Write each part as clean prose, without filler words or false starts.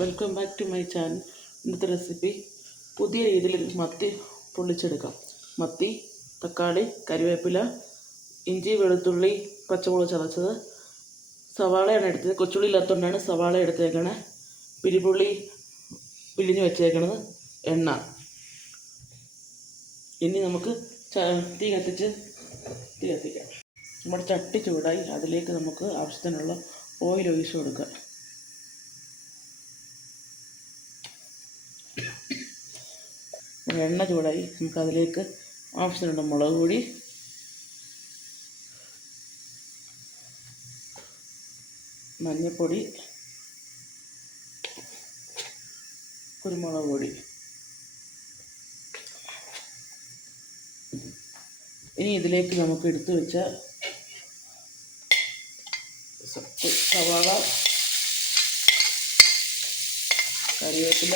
Welcome back to my channel. ഇന്നത്തെ recipe പുതിയ രീതിയിൽ മത്തി പൊള്ളിച്ചെടുക്കാം. മത്തി, തക്കാളി, കരിവേപ്പില, ഇഞ്ചി, വെളുത്തുള്ളി, പച്ചമുളക് ചതച്ചത്, സവാളയാണ് എടുത്തത്. കൊച്ചുള്ളി ഇല്ലാത്തതുകൊണ്ടാണ് സവാള എടുത്തേക്കണേ. പിരിപുള്ളി പിഴിഞ്ഞ് വെച്ചേക്കണത്, എണ്ണ. ഇനി നമുക്ക് തീ കത്തിക്കാം. നമ്മുടെ ചട്ടി ചൂടായി, അതിലേക്ക് നമുക്ക് ആവശ്യത്തിനുള്ള ഓയിൽ ഒഴിച്ച് കൊടുക്കാം. എണ്ണ ചൂടായി, നമുക്കതിലേക്ക് ആവശ്യത്തിനുള്ള മുളക് പൊടി, മഞ്ഞൾപ്പൊടി, കുരുമുളക് പൊടി. ഇനി ഇതിലേക്ക് നമുക്ക് എടുത്തു വെച്ച സവാള, കറിവേപ്പില,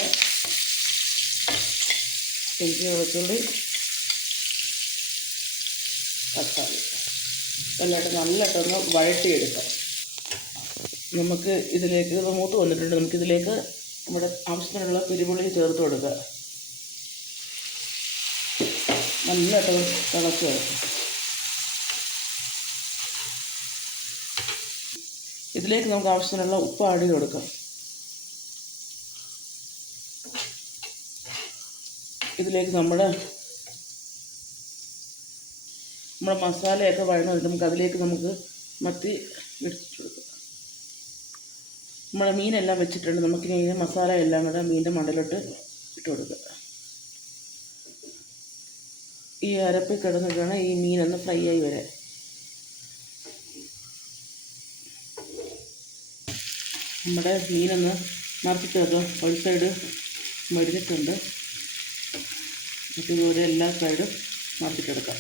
ഇഞ്ചി, വെളുത്തുള്ളി, തക്കാളി എല്ലാം നല്ലതായിട്ടൊന്ന് വഴട്ടിയെടുക്കാം. നമുക്ക് ഇതിലേക്ക് മൂത്ത് വന്നിട്ടുണ്ട്. നമുക്കിതിലേക്ക് നമ്മുടെ ആവശ്യത്തിനുള്ള കുരുമുളക് ചേർത്ത് കൊടുക്കുക. നല്ലതായിട്ട് തിളച്ച് വരും. ഇതിലേക്ക് നമുക്ക് ആവശ്യത്തിനുള്ള ഉപ്പ് ആഡ് ചെയ്ത് കൊടുക്കാം. ഇതിലേക്ക് നമ്മുടെ മസാലയൊക്കെ വഴങ്ങുന്നുണ്ട്. നമുക്കതിലേക്ക് മത്തി ഇട്ട് കൊടുക്കാം. നമ്മുടെ മീനെല്ലാം വെച്ചിട്ടുണ്ട്. നമുക്കിനി ഈ മസാല എല്ലാം കൂടെ മീനിൻ്റെ മണ്ടലോട്ട് ഇട്ട് കൊടുക്കുക. ഈ അരപ്പിൽ കിടന്നിട്ടാണ് ഈ മീനൊന്ന് ഫ്രൈ ആയി വരാൻ. നമ്മുടെ മീനൊന്ന് നിറച്ചിട്ട് വെക്കാം. ഒരു സൈഡ് മരിഞ്ഞിട്ടുണ്ട്. ഇതുപോലെ എല്ലാ സൈഡും നിറച്ചിട്ടെടുക്കാം.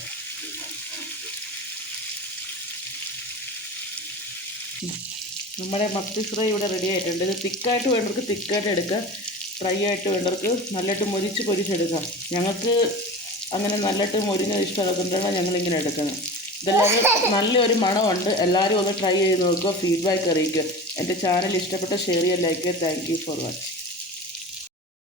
നമ്മുടെ മത്തി ഫ്രൈ ഇവിടെ റെഡി ആയിട്ടുണ്ട്. ഇത് തിക്കായിട്ട് വേണ്ടവർക്ക് തിക്കായിട്ട് എടുക്കുക, ഫ്രൈ ആയിട്ട് വേണ്ടവർക്ക് നല്ലതായിട്ട് പൊരിച്ചെടുക്കാം. ഞങ്ങൾക്ക് അങ്ങനെ നല്ലതായിട്ട് മൊരിഞ്ഞ ഇഷ്ടമുള്ളതുകൊണ്ടാണ് ഞങ്ങളിങ്ങനെ എടുക്കുന്നത്. ഇതെല്ലാം നല്ലൊരു മണമുണ്ട്. എല്ലാവരും ഒന്ന് ട്രൈ ചെയ്ത് നോക്കുക, ഫീഡ്ബാക്ക് അറിയിക്കുക. എൻ്റെ ചാനൽ ഇഷ്ടപ്പെട്ട ഷെയർ ചെയ്യുക, ലൈക്ക് ചെയ്യുക. Thank you for watching.